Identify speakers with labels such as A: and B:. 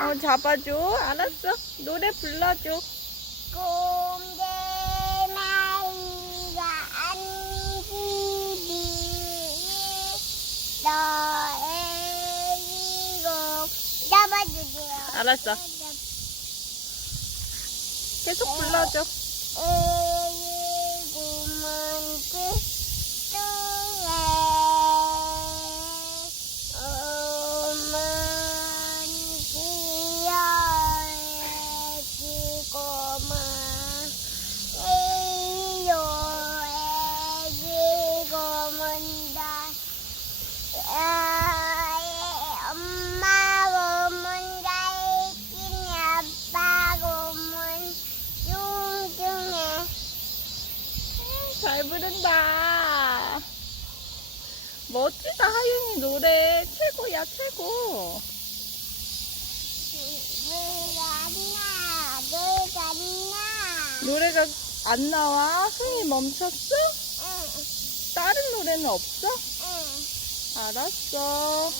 A: 어, 잡아줘. 알았어. 노래 불러줘.
B: 공개 나이가 안기니 너의 이곡 잡아주세요.
A: 알았어. 계속 불러줘.
B: 이곡은 뜻중에 어머니 기여해 지고만 이요해 지고만 다 엄마 고문 갈기니 아빠 고문 뚱뚱해
A: 잘 부른다. 멋지다, 하윤이 노래. 최고야, 최고. 노래가 안 나와? 흥이 멈췄어?
B: 응,
A: 다른 노래는 없어?
B: 응.
A: 알았어.